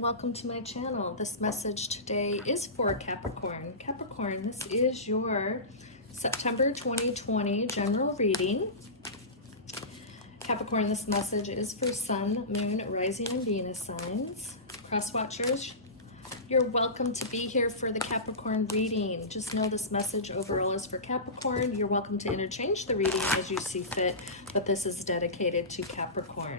Welcome to my channel. This message today is for Capricorn. Capricorn, this is your September 2020 general reading. Capricorn, this message is for Sun, Moon, Rising, and Venus signs. Cross watchers, you're welcome to be here for the Capricorn reading. Just know this message overall is for Capricorn. You're welcome to interchange the reading as you see fit, but this is dedicated to Capricorn.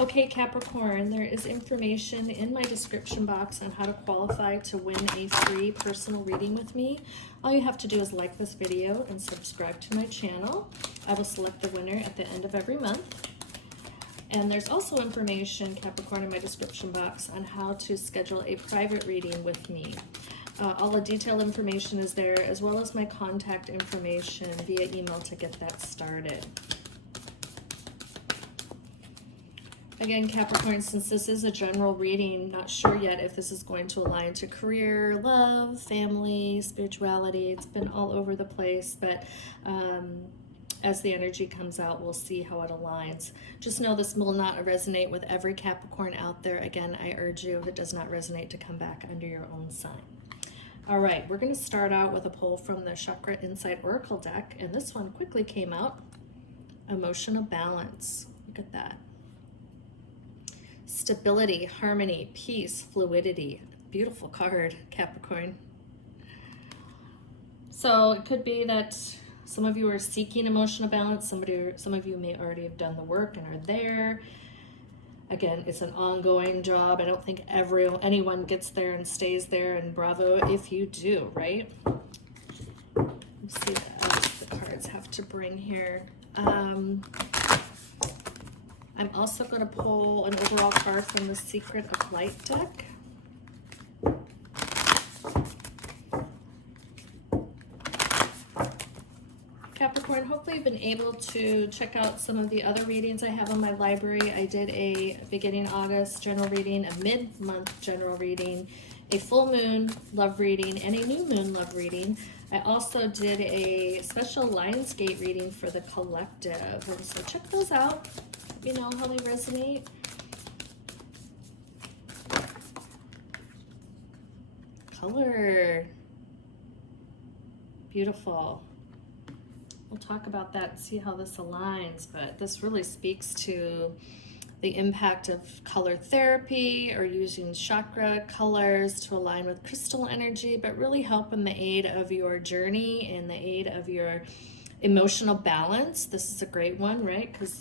Okay, Capricorn, there is information in my description box on how to qualify to win a free personal reading with me. All you have to do is like this video and subscribe to my channel. I will select the winner at the end of every month. And there's also information, Capricorn, in my description box on how to schedule a private reading with me. All the detailed information is there, as well as my contact information via email to get that started. Again, Capricorn, since this is a general reading, not sure yet if this is going to align to career, love, family, spirituality. It's been all over the place, but as the energy comes out, we'll see how it aligns. Just know this will not resonate with every Capricorn out there. Again, I urge you, if it does not resonate, to come back under your own sign. All right, we're going to start out with a pull from the Chakra Insight Oracle deck, and this one quickly came out. Emotional balance. Look at that. Stability, harmony, peace, fluidity. Beautiful card, Capricorn. So it could be that some of you are seeking emotional balance. Some of you may already have done the work and are there. Again, it's an ongoing job. I don't think anyone gets there and stays there, and bravo if you do, right? Let's see what else the cards have to bring here. I'm also going to pull an overall card from the Secret of Light deck. Capricorn, hopefully you've been able to check out some of the other readings I have on my library. I did a beginning August general reading, a mid-month general reading, a full moon love reading, and a new moon love reading. I also did a special Lionsgate reading for the collective, and so check those out. You know how they resonate. Color. Beautiful. We'll talk about that and see how this aligns, but this really speaks to the impact of color therapy or using chakra colors to align with crystal energy, but really help in the aid of your journey and the aid of your emotional balance. This is a great one, right? Because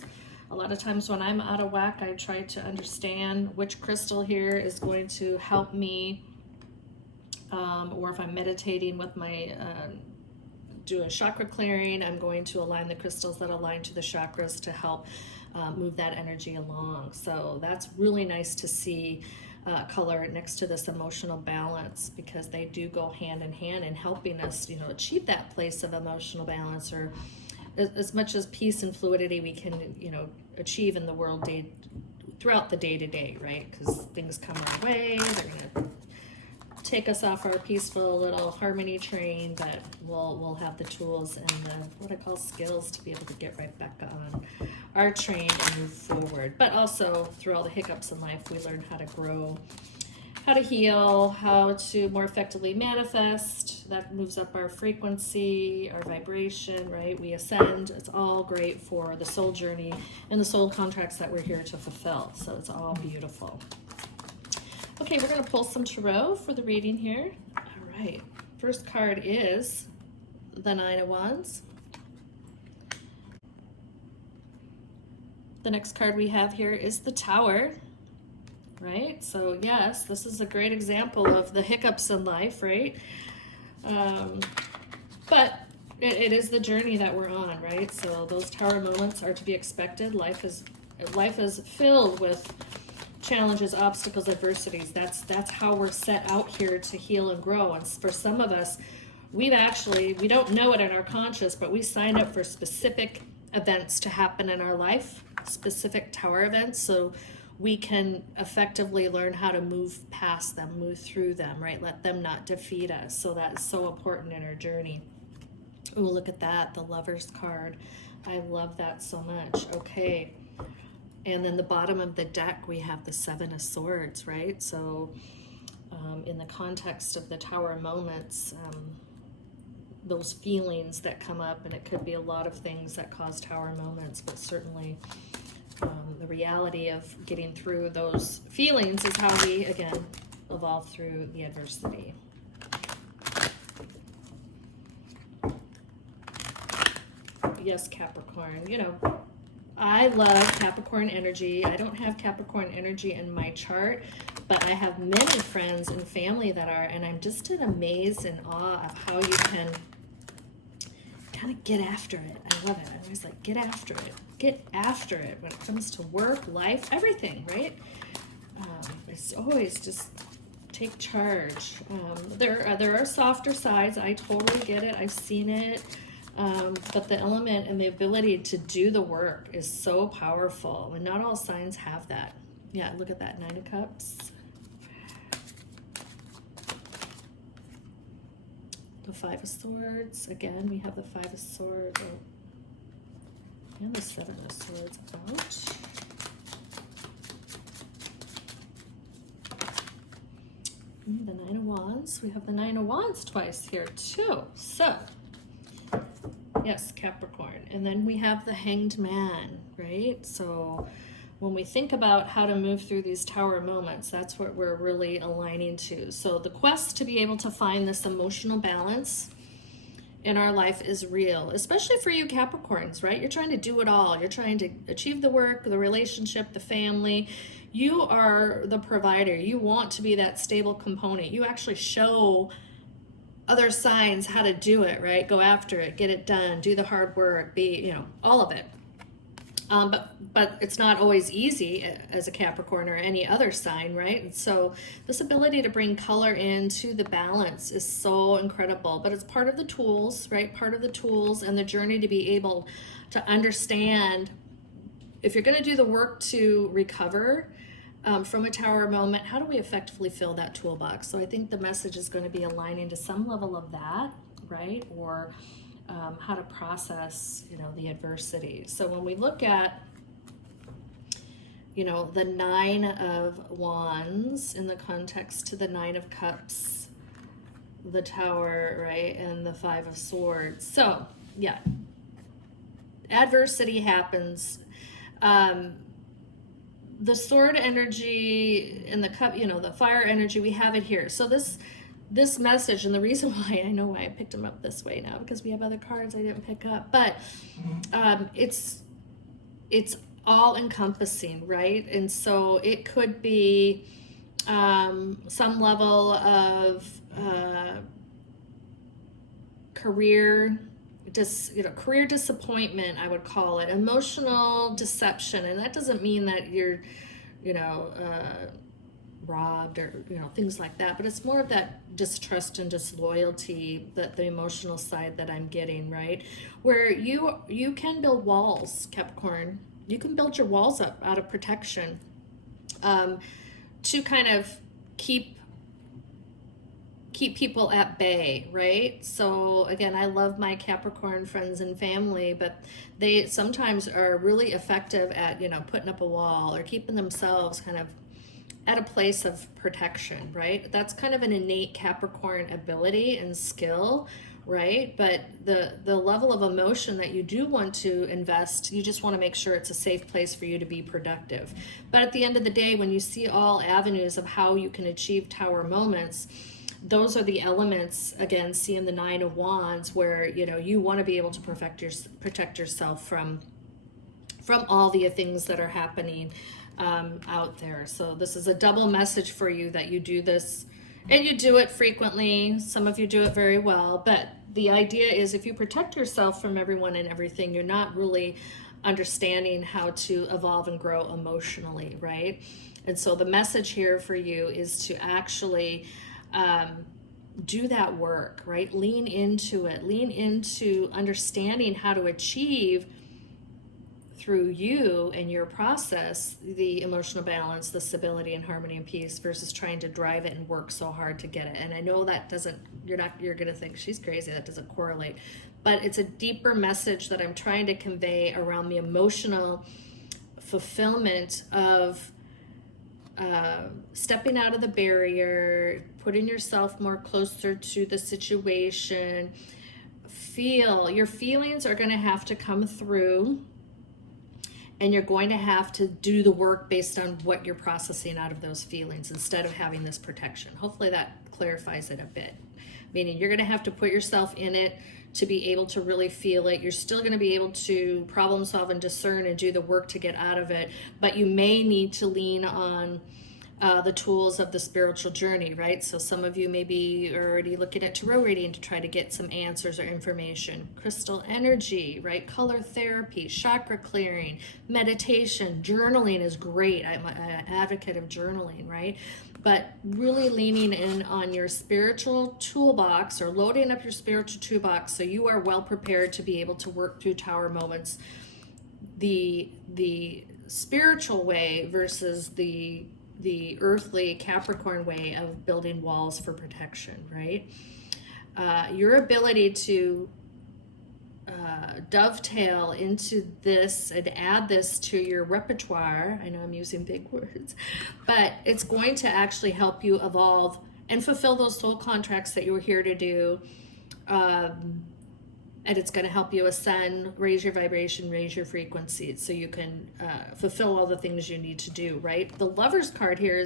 a lot of times when I'm out of whack, I try to understand which crystal here is going to help me, or if I'm meditating with my, do a chakra clearing, I'm going to align the crystals that align to the chakras to help move that energy along. So that's really nice to see color next to this emotional balance, because they do go hand in hand in helping us, you know, achieve that place of emotional balance, or as much as peace and fluidity we can, you know, achieve in the world throughout the day-to-day, right? Because things come our way, they're gonna take us off our peaceful little harmony train, but we'll have the tools and the, what I call skills, to be able to get right back on our train and move forward. But also through all the hiccups in life, we learn how to grow, how to heal, how to more effectively manifest. That moves up our frequency, our vibration, right? We ascend. It's all great for the soul journey and the soul contracts that we're here to fulfill. So it's all beautiful. Okay, we're going to pull some tarot for the reading here. All right. First card is the Nine of Wands. The next card we have here is the Tower. Right? So yes, this is a great example of the hiccups in life, right? But it is the journey that we're on, right? So those tower moments are to be expected. Life is filled with challenges, obstacles, adversities. That's how we're set out here to heal and grow. And for some of us, we don't know it in our conscious, but we sign up for specific events to happen in our life specific tower events so we can effectively learn how to move past them, move through them, right? Let them not defeat us. So that's so important in our journey. Oh, look at that, the Lover's card. I love that so much. Okay. And then the bottom of the deck, we have the Seven of Swords, right? So in the context of the Tower moments, those feelings that come up, and it could be a lot of things that cause Tower moments, but certainly the reality of getting through those feelings is how we, again, evolve through the adversity. Yes, Capricorn, you know, I love Capricorn energy. I don't have Capricorn energy in my chart, but I have many friends and family that are, and I'm just in amaze and awe of how you can kind of get after it. I love it. I always like, get after it. Get after it when it comes to work, life, everything, right? It's always just take charge. There are softer sides. I totally get it. I've seen it. But the element and the ability to do the work is so powerful, and not all signs have that. Yeah, look at that, Nine of Cups. The Five of Swords. Again, we have the Five of Swords. And the Seven of Swords out. The Nine of Wands. We have the Nine of Wands twice here too. So, yes, Capricorn. And then we have the Hanged Man, right? So when we think about how to move through these Tower moments, that's what we're really aligning to. So the quest to be able to find this emotional balance in our life is real, especially for you Capricorns, right? You're trying to do it all. You're trying to achieve the work, the relationship, the family. You are the provider. You want to be that stable component. You actually show other signs how to do it, right? Go after it, get it done, do the hard work, be, you know, all of it. But it's not always easy as a Capricorn or any other sign, right? And so this ability to bring color into the balance is so incredible, but it's part of the tools, right? Part of the tools and the journey to be able to understand if you're going to do the work to recover from a Tower moment, how do we effectively fill that toolbox? So I think the message is going to be aligning to some level of that, right? Or how to process, you know, the adversity. So when we look at, you know, the Nine of Wands in the context to the Nine of Cups, the Tower, right, and the Five of Swords. So, yeah, adversity happens. The sword energy and the cup, you know, the fire energy, we have it here. So this message, and the reason why I know why I picked them up this way now, because we have other cards I didn't pick up, but it's all encompassing, right? And so it could be some level of career disappointment, I would call it, emotional deception, and that doesn't mean that you're, you know, robbed or, you know, things like that, but it's more of that distrust and disloyalty, that the emotional side that I'm getting, right? Where you can build walls, Capricorn. You can build your walls up out of protection to kind of keep people at bay, right? So again, I love my Capricorn friends and family, but they sometimes are really effective at, you know, putting up a wall or keeping themselves kind of at a place of protection, right? That's kind of an innate Capricorn ability and skill, right? But the level of emotion that you do want to invest, you just want to make sure it's a safe place for you to be productive. But at the end of the day, when you see all avenues of how you can achieve Tower moments, those are the elements, again, seeing the Nine of Wands, where, you know, you want to be able to protect yourself from all the things that are happening out there. So this is a double message for you, that you do this, and you do it frequently. Some of you do it very well, but the idea is if you protect yourself from everyone and everything, you're not really understanding how to evolve and grow emotionally, right? And so the message here for you is to actually do that work, right? Lean into it. Lean into understanding how to achieve through you and your process, the emotional balance, the stability and harmony and peace, versus trying to drive it and work so hard to get it. And I know that doesn't, you're going to think she's crazy, that doesn't correlate, but it's a deeper message that I'm trying to convey around the emotional fulfillment of stepping out of the barrier, putting yourself more closer to the situation. Your feelings are going to have to come through, and you're going to have to do the work based on what you're processing out of those feelings instead of having this protection. Hopefully that clarifies it a bit. Meaning you're going to have to put yourself in it to be able to really feel it. You're still going to be able to problem solve and discern and do the work to get out of it, but you may need to lean on the tools of the spiritual journey, right? So some of you may be already looking at tarot reading to try to get some answers or information. Crystal energy, right? Color therapy, chakra clearing, meditation, journaling is great. I'm an advocate of journaling, right? But really leaning in on your spiritual toolbox, or loading up your spiritual toolbox so you are well prepared to be able to work through tower moments. The spiritual way versus the earthly Capricorn way of building walls for protection, right? Your ability to dovetail into this and add this to your repertoire, I know I'm using big words, but it's going to actually help you evolve and fulfill those soul contracts that you were here to do. And it's going to help you ascend, raise your vibration, raise your frequency, so you can fulfill all the things you need to do, right? The Lover's card here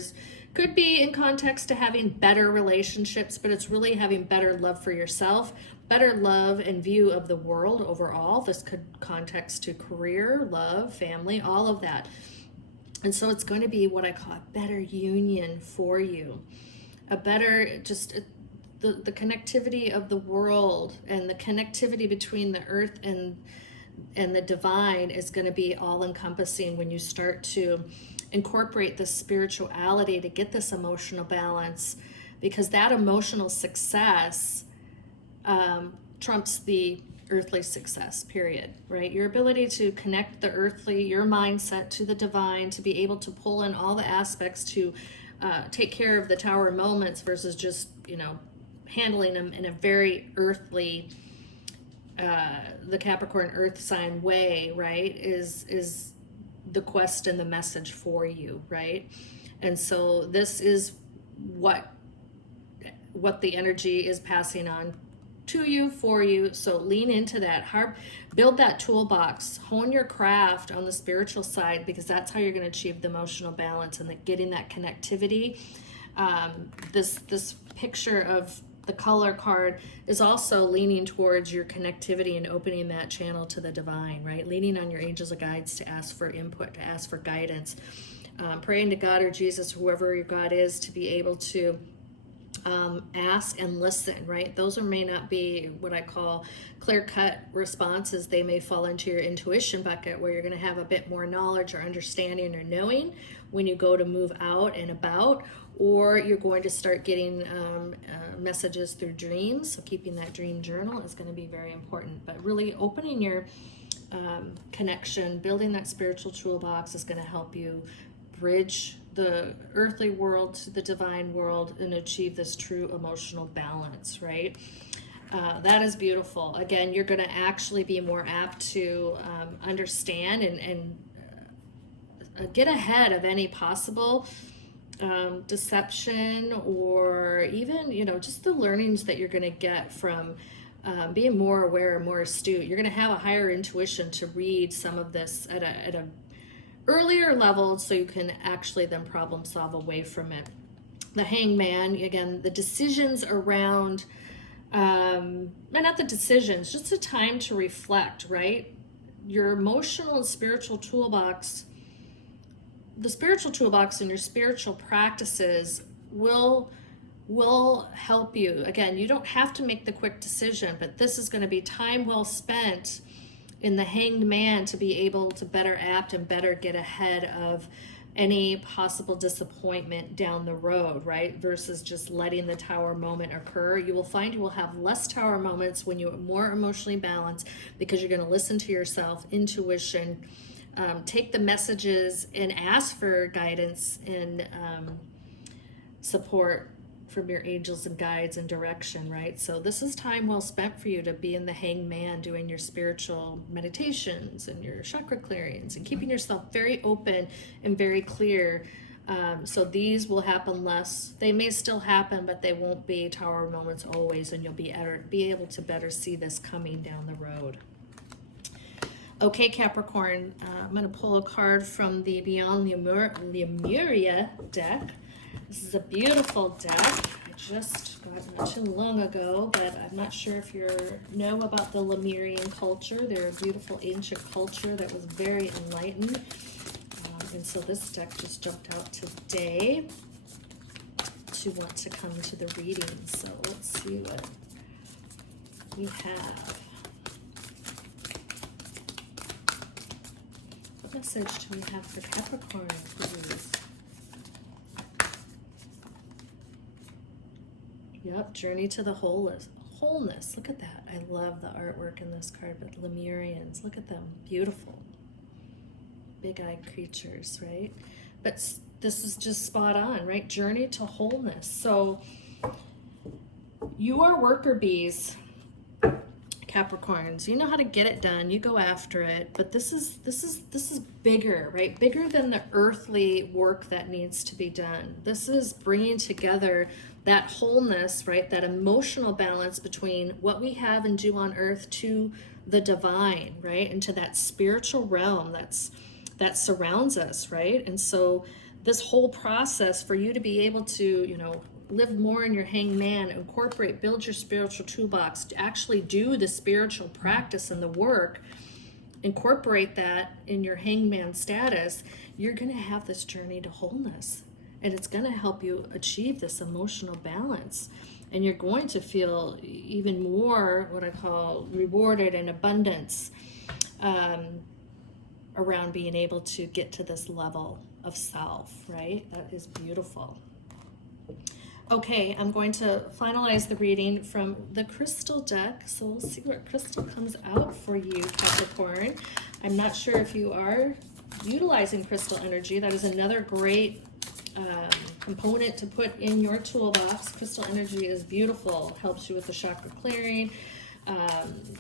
could be in context to having better relationships, but it's really having better love for yourself, better love and view of the world overall. This could context to career, love, family, all of that. And so it's going to be what I call a better union for you, a better the connectivity of the world, and the connectivity between the earth and the divine is going to be all encompassing when you start to incorporate this spirituality to get this emotional balance, because that emotional success trumps the earthly success, period, right? Your ability to connect the earthly, your mindset, to the divine, to be able to pull in all the aspects to take care of the tower moments versus just, handling them in a very earthly, the Capricorn earth sign way, right, is the quest and the message for you, right? And so this is what the energy is passing on to you, for you. So lean into that, build that toolbox, hone your craft on the spiritual side, because that's how you're going to achieve the emotional balance and getting that connectivity. This picture of the color card is also leaning towards your connectivity and opening that channel to the divine, right? Leaning on your angels or guides to ask for input, to ask for guidance, praying to God or Jesus, whoever your God is, to be able to ask and listen, right? Those may not be what I call clear-cut responses. They may fall into your intuition bucket, where you're going to have a bit more knowledge or understanding or knowing when you go to move out and about, or you're going to start getting messages through dreams. So keeping that dream journal is going to be very important. But really opening your connection, building that spiritual toolbox is going to help you bridge the earthly world to the divine world and achieve this true emotional balance, right? That is beautiful. Again, you're going to actually be more apt to understand and get ahead of any possible deception, or even, just the learnings that you're going to get from being more aware and more astute. You're going to have a higher intuition to read some of this at a earlier level, so you can actually then problem solve away from it. The Hangman, again, the decisions around, not the decisions, just a time to reflect, right? Your emotional and spiritual toolbox, the spiritual toolbox and your spiritual practices will help you. Again, you don't have to make the quick decision, but this is going to be time well spent in the Hanged Man to be able to better apt and better get ahead of any possible disappointment down the road, right? Versus just letting the tower moment occur. You will find you will have less tower moments when you're more emotionally balanced, because you're going to listen to yourself, intuition, take the messages and ask for guidance and support from your angels and guides and direction, right? So this is time well spent for you to be in the hangman doing your spiritual meditations and your chakra clearings and keeping yourself very open and very clear. So these will happen less. They may still happen, but they won't be tower moments always, and you'll be able to better see this coming down the road. Okay, Capricorn, I'm going to pull a card from the Beyond Lemuria deck. This is a beautiful deck. I just got it not too long ago, but I'm not sure if you know about the Lemurian culture. They're a beautiful ancient culture that was very enlightened. And so this deck just jumped out today to want to come to the reading. So let's see what we have. What message do we have for Capricorn, please? Yep, journey to the wholeness. Look at that. I love the artwork in this card, but Lemurians, look at them. Beautiful. Big-eyed creatures, right? But this is just spot on, right? Journey to wholeness. So you are worker bees, Capricorns. You know how to get it done. You go after it. But this is bigger, right? Bigger than the earthly work that needs to be done. This is bringing together that wholeness, right? That emotional balance between what we have and do on earth to the divine, right? And to that spiritual realm that surrounds us, right? And so this whole process for you to be able to, live more in your hangman, incorporate, build your spiritual toolbox, to actually do the spiritual practice and the work, incorporate that in your hangman status, you're going to have this journey to wholeness. And it's going to help you achieve this emotional balance. And you're going to feel even more what I call rewarded and abundance around being able to get to this level of self, right? That is beautiful. Okay, I'm going to finalize the reading from the crystal deck. So we'll see what crystal comes out for you, Capricorn. I'm not sure if you are utilizing crystal energy. That is another great component to put in your toolbox. Crystal energy is beautiful, helps you with the chakra clearing.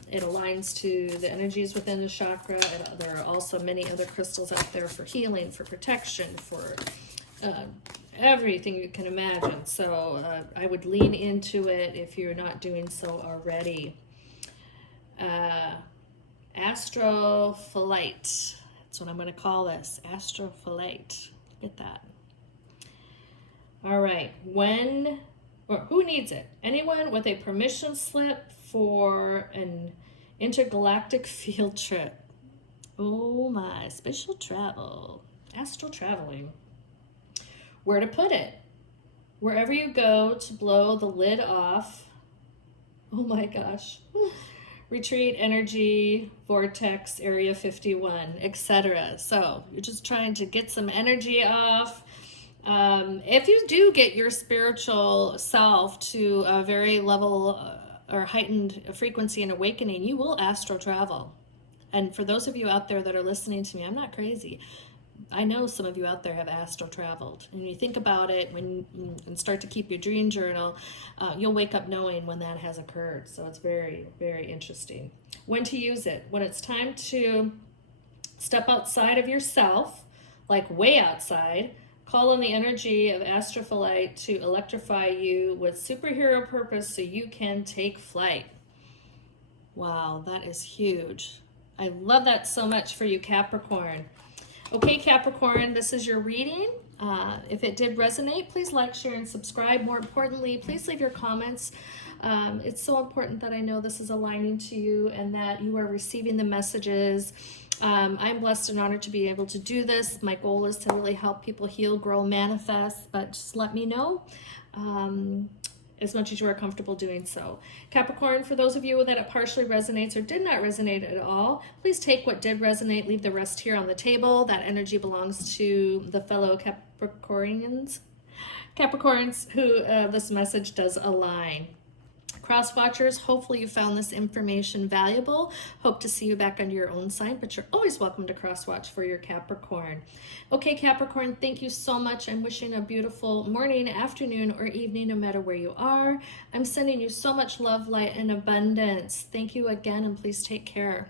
It aligns to the energies within the chakra. There are also many other crystals out there for healing, for protection, for everything you can imagine. So I would lean into it if you're not doing so already. Astrophyllite. That's what I'm going to call this. Astrophyllite. Look at that. All right. Who needs it? Anyone with a permission slip for an intergalactic field trip. Oh my, spatial travel, astral traveling. Where to put it? Wherever you go to blow the lid off. Oh my gosh. Retreat, energy, vortex, area 51, etc. So you're just trying to get some energy off. If you do get your spiritual self to a very level or heightened frequency and awakening, you will astral travel. And for those of you out there that are listening to me, I'm not crazy. I know some of you out there have astral traveled. And you think about it and start to keep your dream journal, you'll wake up knowing when that has occurred. So it's very, very interesting. When to use it? When it's time to step outside of yourself, like way outside, call on the energy of Astrophyllite to electrify you with superhero purpose so you can take flight. Wow, that is huge. I love that so much for you, Capricorn. Okay, Capricorn, this is your reading. If it did resonate, please like, share, and subscribe. More importantly, please leave your comments. It's so important that I know this is aligning to you and that you are receiving the messages. I'm blessed and honored to be able to do this. My goal is to really help people heal, grow, manifest, but just let me know as much as you are comfortable doing so. Capricorn, for those of you that it partially resonates or did not resonate at all, please take what did resonate, leave the rest here on the table. That energy belongs to the fellow Capricorns who this message does align. Cross watchers, hopefully you found this information valuable. Hope to see you back under your own sign, but you're always welcome to cross watch for your Capricorn. Okay, Capricorn, thank you so much. I'm wishing a beautiful morning, afternoon, or evening, no matter where you are. I'm sending you so much love, light, and abundance. Thank you again, and please take care.